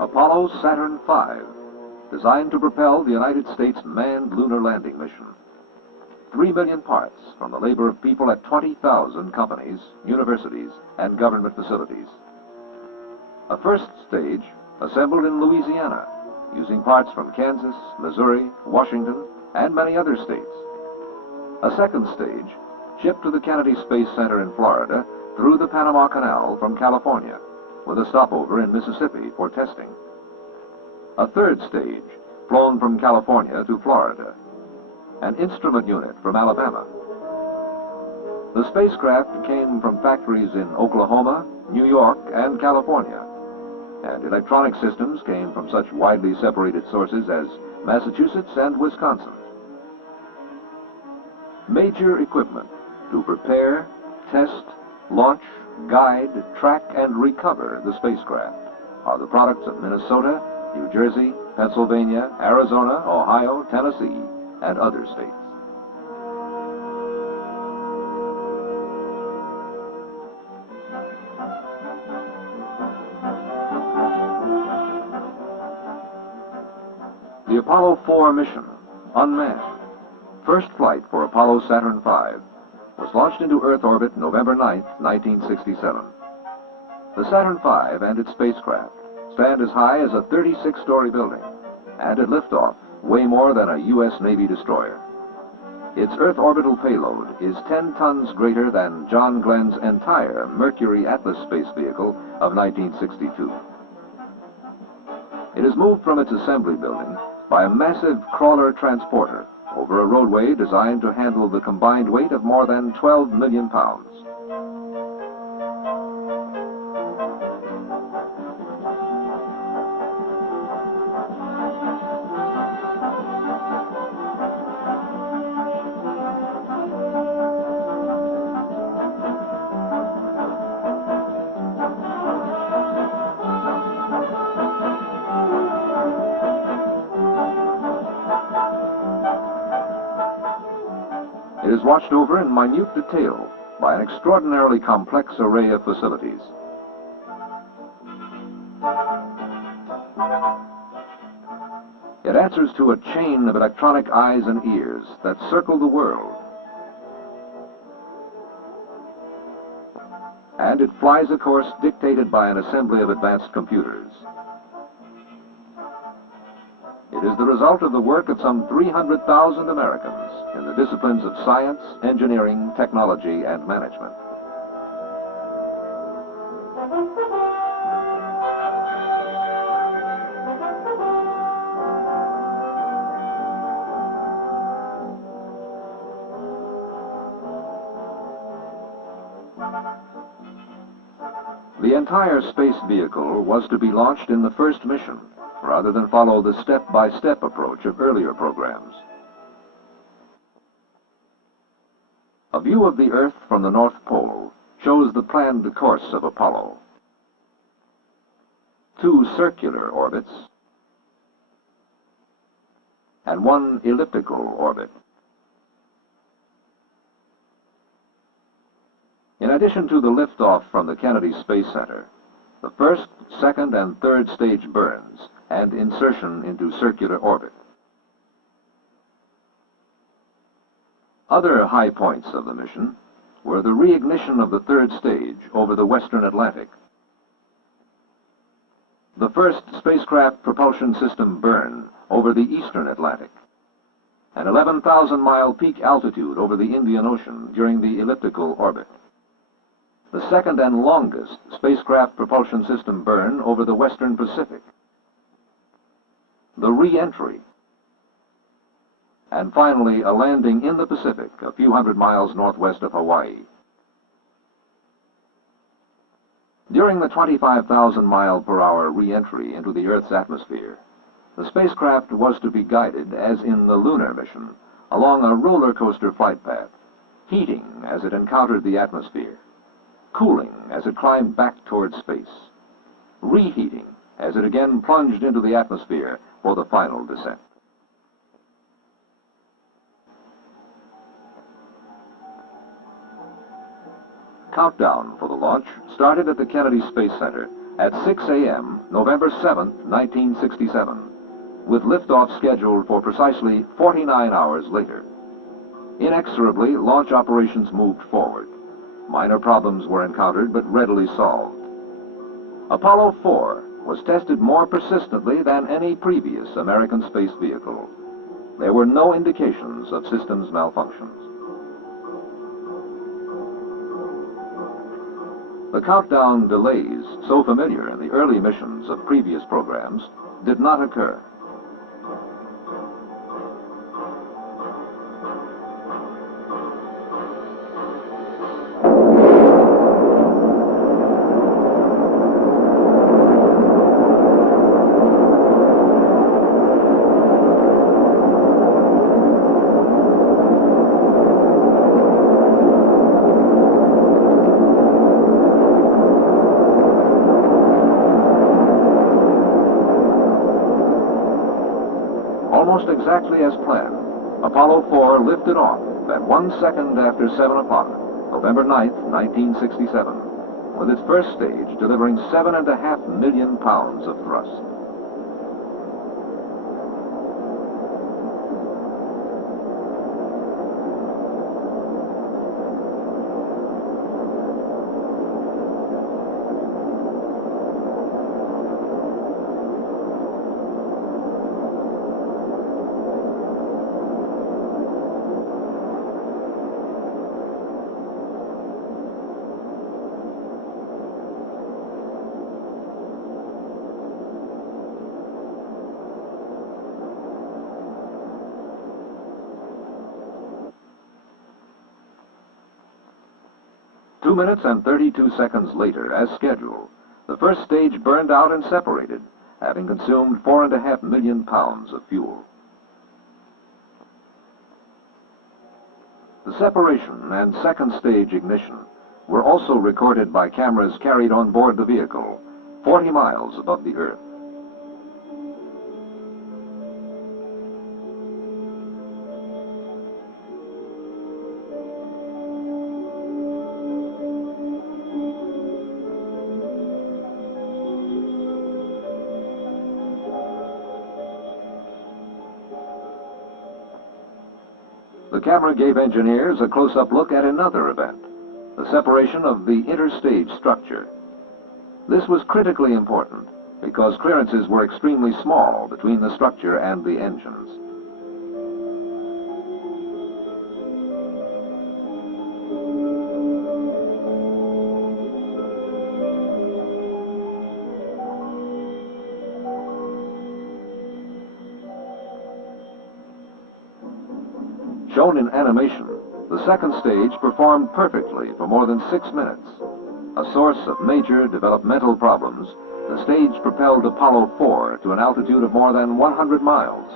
Apollo Saturn V, designed to propel the United States manned lunar landing mission. 3 million parts from the labor of people at 20,000 companies, universities, and government facilities. A first stage assembled in Louisiana, using parts from Kansas, Missouri, Washington, and many other states. A second stage shipped to the Kennedy Space Center in Florida through the Panama Canal from California, with a stopover in Mississippi for testing. A third stage flown from California to Florida. An instrument unit from Alabama. The spacecraft came from factories in Oklahoma, New York, and California, and electronic systems came from such widely separated sources as Massachusetts and Wisconsin. Major equipment to prepare, test, launch, guide, track, and recover the spacecraft are the products of Minnesota, New Jersey, Pennsylvania, Arizona, Ohio, Tennessee, and other states. The Apollo 4 mission, unmanned, first flight for Apollo Saturn V, was launched into Earth orbit November 9, 1967. The Saturn V and its spacecraft stand as high as a 36-story building, and at liftoff weigh more than a U.S. Navy destroyer. Its Earth orbital payload is 10 tons greater than John Glenn's entire Mercury Atlas space vehicle of 1962. It is moved from its assembly building by a massive crawler transporter over a roadway designed to handle the combined weight of more than 12 million pounds. It is watched over in minute detail by an extraordinarily complex array of facilities. It answers to a chain of electronic eyes and ears that circle the world. And it flies a course dictated by an assembly of advanced computers. It is the result of the work of some 300,000 Americans in the disciplines of science, engineering, technology, and management. The entire space vehicle was to be launched in the first mission, rather than follow the step-by-step approach of earlier programs. A view of the Earth from the North Pole shows the planned course of Apollo. 2 circular orbits and 1 elliptical orbit. In addition to the liftoff from the Kennedy Space Center, the first, second, and third stage burns and insertion into circular orbit. Other high points of the mission were the reignition of the third stage over the Western Atlantic, the first spacecraft propulsion system burn over the Eastern Atlantic, an 11,000-mile peak altitude over the Indian Ocean during the elliptical orbit, the second and longest spacecraft propulsion system burn over the Western Pacific, the re-entry, and finally a landing in the Pacific a few hundred miles northwest of Hawaii. During the 25,000-mile-per-hour re-entry into the Earth's atmosphere, the spacecraft was to be guided, as in the lunar mission, along a roller coaster flight path, heating as it encountered the atmosphere, cooling as it climbed back toward space, reheating as it again plunged into the atmosphere for the final descent. Countdown for the launch started at the Kennedy Space Center at 6 a.m., November 7, 1967, with liftoff scheduled for precisely 49 hours later. Inexorably, launch operations moved forward. Minor problems were encountered, but readily solved. Apollo 4 was tested more persistently than any previous American space vehicle. There were no indications of systems malfunctions. The countdown delays, so familiar in the early missions of previous programs, did not occur. Almost exactly as planned, Apollo 4 lifted off at 1 second after 7 o'clock, November 9th, 1967, with its first stage delivering 7.5 million pounds of thrust. Two minutes and 32 seconds later, as scheduled, the first stage burned out and separated, having consumed 4.5 million pounds of fuel. The separation and second stage ignition were also recorded by cameras carried on board the vehicle, 40 miles above the Earth. The camera gave engineers a close-up look at another event, the separation of the interstage structure. This was critically important because clearances were extremely small between the structure and the engines. Shown in animation, the second stage performed perfectly for more than 6 minutes. A source of major developmental problems, the stage propelled Apollo 4 to an altitude of more than 100 miles.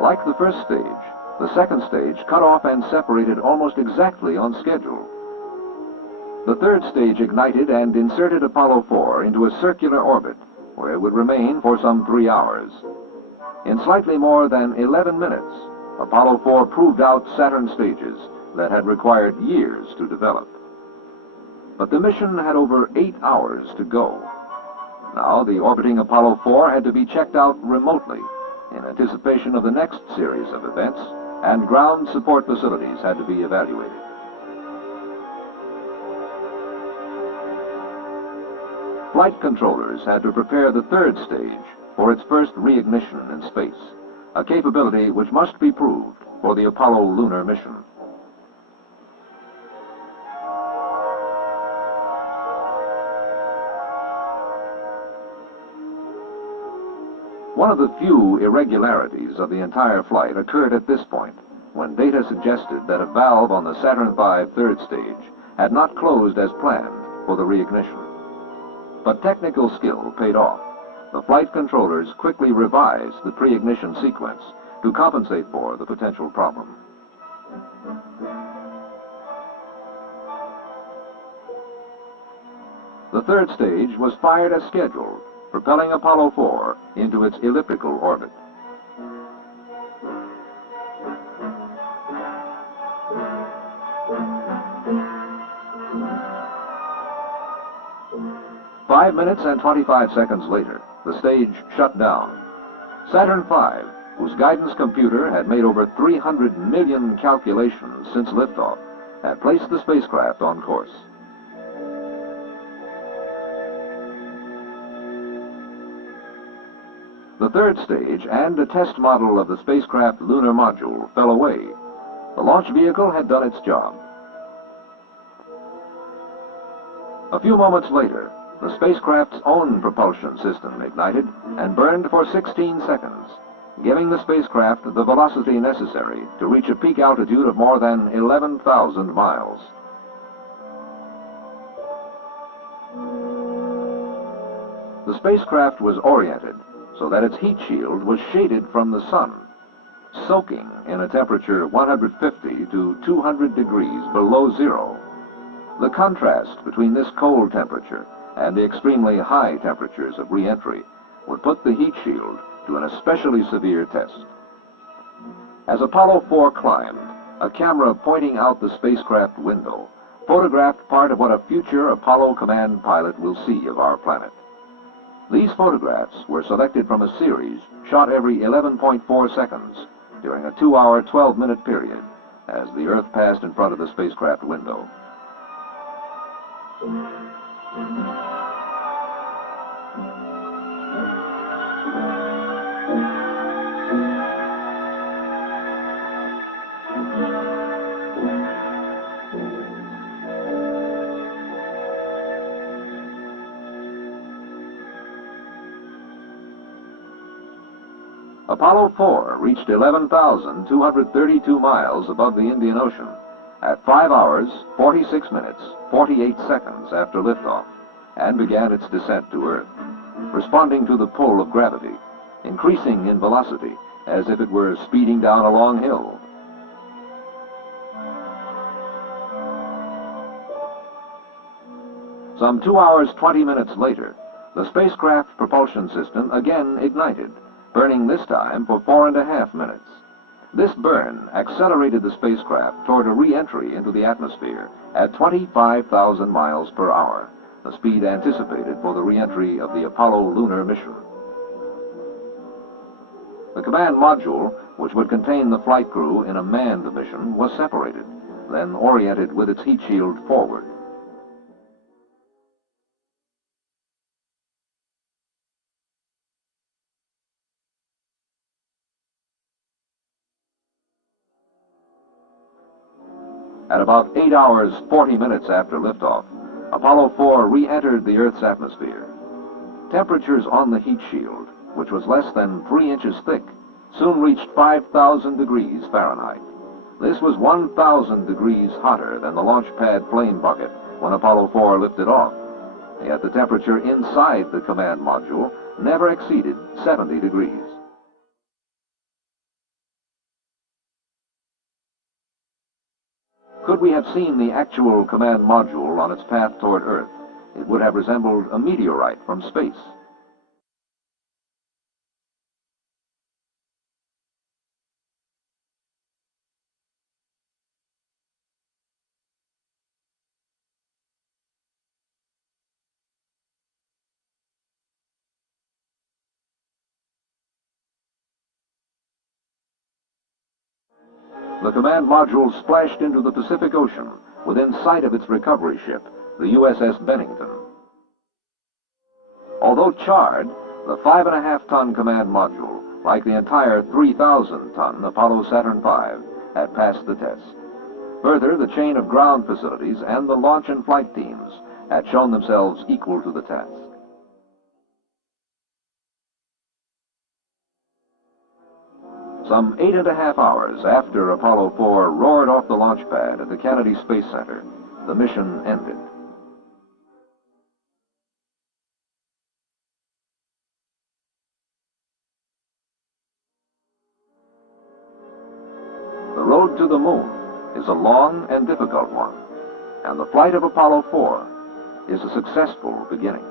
Like the first stage, the second stage cut off and separated almost exactly on schedule. The third stage ignited and inserted Apollo 4 into a circular orbit, where it would remain for some 3 hours. In slightly more than 11 minutes, Apollo 4 proved out Saturn stages that had required years to develop. But the mission had over 8 hours to go. Now the orbiting Apollo 4 had to be checked out remotely in anticipation of the next series of events, and ground support facilities had to be evaluated. Flight controllers had to prepare the third stage for its first reignition in space, a capability which must be proved for the Apollo lunar mission. One of the few irregularities of the entire flight occurred at this point, when data suggested that a valve on the Saturn V third stage had not closed as planned for the reignition. But technical skill paid off. The flight controllers quickly revised the pre-ignition sequence to compensate for the potential problem. The third stage was fired as scheduled, propelling Apollo 4 into its elliptical orbit. "5 minutes and 25 seconds later, the stage shut down. Saturn V, whose guidance computer had made over 300 million calculations since liftoff, had placed the spacecraft on course. The third stage and a test model of the spacecraft lunar module fell away. The launch vehicle had done its job. A few moments later, the spacecraft's own propulsion system ignited and burned for 16 seconds, giving the spacecraft the velocity necessary to reach a peak altitude of more than 11,000 miles. The spacecraft was oriented so that its heat shield was shaded from the sun, soaking in a temperature 150 to 200 degrees below zero. The contrast between this cold temperature and the extremely high temperatures of re-entry would put the heat shield to an especially severe test. As Apollo 4 climbed, a camera pointing out the spacecraft window photographed part of what a future Apollo command pilot will see of our planet. These photographs were selected from a series shot every 11.4 seconds during a 2-hour, 12-minute period as the Earth passed in front of the spacecraft window. Apollo 4 reached 11,232 miles above the Indian Ocean at 5 hours, 46 minutes, 48 seconds after liftoff, and began its descent to Earth, responding to the pull of gravity, increasing in velocity as if it were speeding down a long hill. Some 2 hours, 20 minutes later, the spacecraft propulsion system again ignited, burning this time for 4.5 minutes. This burn accelerated the spacecraft toward a re-entry into the atmosphere at 25,000 miles per hour, the speed anticipated for the re-entry of the Apollo lunar mission. The command module, which would contain the flight crew in a manned mission, was separated, then oriented with its heat shield forward. At about 8 hours, 40 minutes after liftoff, Apollo 4 re-entered the Earth's atmosphere. Temperatures on the heat shield, which was less than 3 inches thick, soon reached 5,000 degrees Fahrenheit. This was 1,000 degrees hotter than the launch pad flame bucket when Apollo 4 lifted off. Yet the temperature inside the command module never exceeded 70 degrees. Could we have seen the actual command module on its path toward Earth, it would have resembled a meteorite from space. The command module splashed into the Pacific Ocean within sight of its recovery ship, the USS Bennington. Although charred, the 5.5-ton command module, like the entire 3,000-ton Apollo Saturn V, had passed the test. Further, the chain of ground facilities and the launch and flight teams had shown themselves equal to the task. Some 8.5 hours after Apollo 4 roared off the launch pad at the Kennedy Space Center, the mission ended. The road to the moon is a long and difficult one, and the flight of Apollo 4 is a successful beginning.